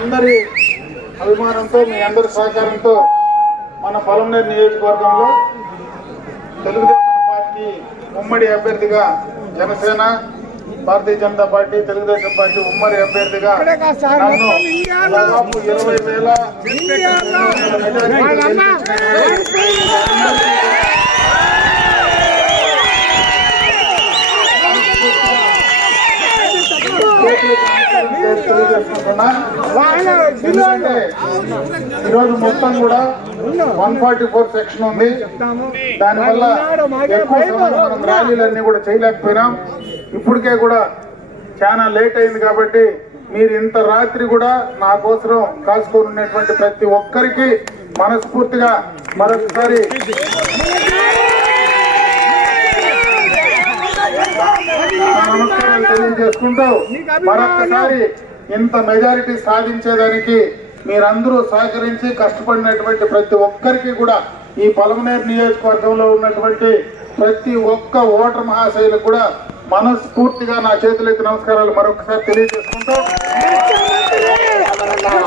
అందరి అభిమానంతో మీ అందరి సహకారంతో మన పొలంనేరు నియోజకవర్గంలో తెలుగుదేశం పార్టీ ఉమ్మడి అభ్యర్థిగా జనసేన భారతీయ జనతా పార్టీ తెలుగుదేశం పార్టీ ఉమ్మడి అభ్యర్థిగా నన్ను దాదాపు ఇరవై వేల తెలియజేసుకుంటున్నా ఎందుకంటే ఈరోజు మొత్తం కూడా వన్ ఫార్టీ ఫోర్ సెక్షన్ ఉంది. దానివల్ల ఎక్కువ మనం ర్యాలీలన్నీ కూడా చేయలేకపోయినాం. ఇప్పటికే కూడా చాలా లేట్ అయింది కాబట్టి మీరు ఇంత రాత్రి కూడా నా కోసం కాసుకొని ఉన్నటువంటి ప్రతి ఒక్కరికి మనస్ఫూర్తిగా మరొకసారి నమస్కారాలు తెలియజేసుకుంటూ మరొకసారి ఇంత మెజారిటీ సాధించేదానికి మీరందరూ సహకరించి కష్టపడినటువంటి ప్రతి ఒక్కరికి కూడా ఈ పలమనేరు నియోజకవర్గంలో ఉన్నటువంటి ప్రతి ఒక్క ఓటర్ మహాశైలకు కూడా మనస్ఫూర్తిగా నా చేతులెత్తి నమస్కారాలు మరొకసారి తెలియజేసుకుంటూ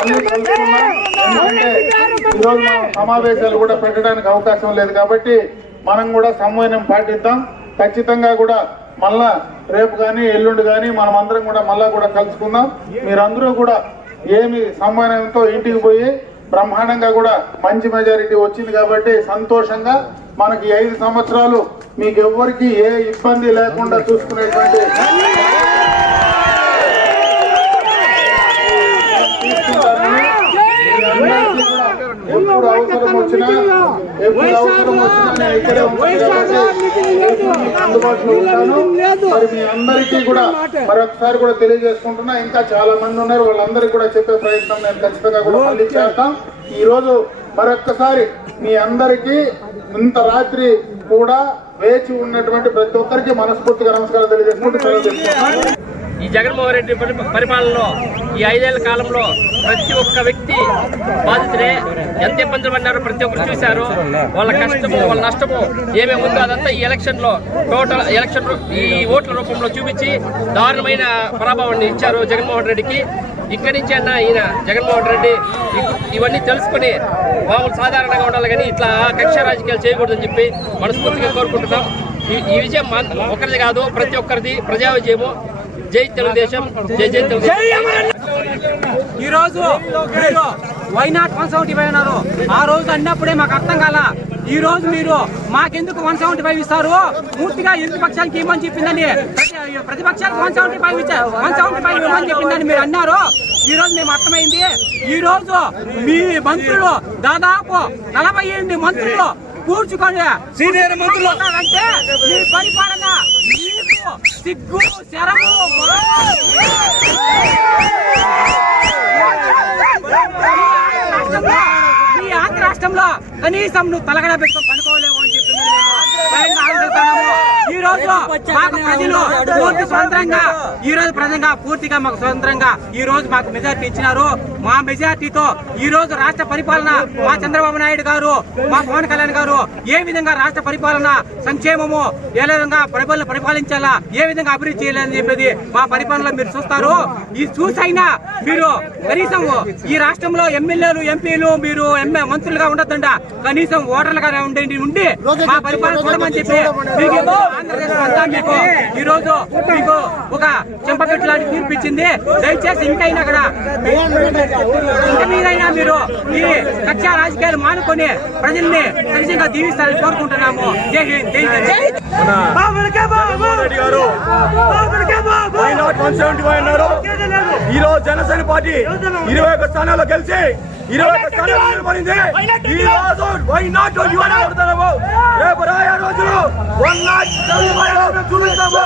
ఎందుకంటే ఈరోజు మనం సమావేశాలు కూడా పెట్టడానికి అవకాశం లేదు కాబట్టి మనం కూడా సమన్వయం పాటిద్దాం. ఖచ్చితంగా కూడా మళ్ళా రేపు కానీ ఎల్లుండి కానీ మనం అందరం కూడా మళ్ళా కూడా కలుసుకుందాం. మీరందరూ కూడా ఏమి సమ్మానంతో ఇంటికి పోయి బ్రహ్మాండంగా కూడా మంచి మెజారిటీ వచ్చింది కాబట్టి సంతోషంగా మనకి ఐదు సంవత్సరాలు మీకు ఎవ్వరికి ఏ ఇబ్బంది లేకుండా చూసుకునేటువంటి ఎప్పుడు అవసరం వచ్చినా ఎప్పుడు అవసరం వచ్చినా నేను ఇక్కడే అందుబాటులో ఉంటాను. మరి మీ అందరికీ కూడా మరొకసారి కూడా తెలియజేసుకుంటున్నా ఇంకా చాలా మంది ఉన్నారు. వాళ్ళందరికీ కూడా చెప్పే ప్రయత్నం నేను ఖచ్చితంగా కూడా మళ్ళీ చేస్తాం. ఈ రోజు మరొక్కసారి మీ అందరికీ ఇంత రాత్రి కూడా వేచి ఉన్నటువంటి ప్రతి ఒక్కరికి మనస్ఫూర్తిగా నమస్కారం తెలియజేసుకుంటూ సెలవు. ఈ జగన్మోహన్ రెడ్డి పరి- పరిపాలనలో ఈ ఐదేళ్ళ కాలంలో ప్రతి ఒక్క వ్యక్తి బాధితులే ఎంత ఇబ్బందులు పడినారో ప్రతి ఒక్కరు చూశారు. వాళ్ళ కష్టము వాళ్ళ నష్టము ఏమేమి ఉందో అదంతా ఈ ఎలక్షన్లో టోటల్ ఎలక్షన్ ఈ ఓట్ల రూపంలో చూపించి దారుణమైన పరాభవాన్ని ఇచ్చారు జగన్మోహన్ రెడ్డికి. ఇక్కడి నుంచి అన్న ఈయన జగన్మోహన్ రెడ్డి. ఇవన్నీ తెలుసుకుని మామూలు సాధారణంగా ఉండాలి కానీ ఇట్లా కక్ష రాజకీయాలు చేయకూడదని చెప్పి మనస్ఫూర్తిగా కోరుకుంటున్నాం. ఈ- ఈ విజయం ఒకరిది కాదు ప్రతి ఒక్కరిది ప్రజా విజయము జై తెలుగుదేశం జై జై తెలుగుదేశం. ఈ రోజు మీరు వైనాట్ వన్ సెవెంటీ ఫైవ్ అన్నారు. ఆ రోజు అన్నప్పుడే మాకు అర్థం కాల. ఈ రోజు మీరు మాకెందుకు వన్ సెవెంటీ ఫైవ్ ఇస్తారు? పూర్తిగా ఎన్ని పక్షాలకి ఇవ్వమని చెప్పిందని. ప్రతి- ప్రతిపక్షాలకు వన్ సెవెంటీ ఫైవ్ ఇచ్చారు వన్ సెవెంటీ ఫైవ్ ఇవ్వమని చెప్పిందని మీరు అన్నారు. ఈ రోజు మేము అర్థమైంది. ఈ రోజు మీ మంత్రులు దాదాపు నలభై ఎనిమిది మంత్రులు కూర్చుకొని సీనియర్ మంత్రులు. అంటే మీ పరిపాలన సిగ్గు శరము ఈ ఆంధ్ర రాష్ట్రంలో కనీసం నువ్వు తలగడ పెట్టుకొని పండుకోలేవు అని చెప్పింది మేము ఈ రోజు మాకు ప్రజలు పూర్తి స్వతంత్రంగా ఈ రోజు ప్రజంగా పూర్తిగా మాకు స్వతంత్రంగా ఈ రోజు మాకు మెజార్టీ ఇచ్చినారు. మా మెజార్టీతో ఈ రోజు రాష్ట్ర పరిపాలన మా చంద్రబాబు నాయుడు గారు మా పవన్ కళ్యాణ్ గారు ఏ విధంగా రాష్ట్ర పరిపాలన సంక్షేమము ఏ విధంగా ప్రజలను పరిపాలించాలా ఏ విధంగా అభివృద్ధి చేయాలని చెప్పేది మా పరిపాలనలో మీరు చూస్తారు. ఈ చూసైనా మీరు కనీసం ఈ రాష్ట్రంలో ఎమ్మెల్యేలు ఎంపీలు మీరు ఎమ్మె మంత్రులుగా ఉండొద్దంట. కనీసం ఓటర్లుగా ఉండండి ఉండి మా పరిపాలన చూడమని చెప్పి మీకు ఆంధ్రప్రదేశ్ అంతా మీకు ఈ రోజు మీకు ఒక చెంపకట్టు లాంటి తీర్పు ఇచ్చింది దయచేసి ఇంకైనా కూడా ఇంక మీదైనా మీరు ఈ కక్ష రాజకీయాలు మానుకొని ప్రజల్ని సరిగ్గా దీవిస్తారని కోరుకుంటున్నాము. జై హింద్ జై హింద్ ఈ రోజు జనసేన పార్టీ ఇరవై ఒక స్థానాల్లో గెలిచి ఇరవై ఒక్క స్థానాలు నిలబడింది ఈ రోజు వై నాట్ యువన కొడుతున్నాము రేపు రాయే రోజులు వన్ నాట్ చూపిస్తాము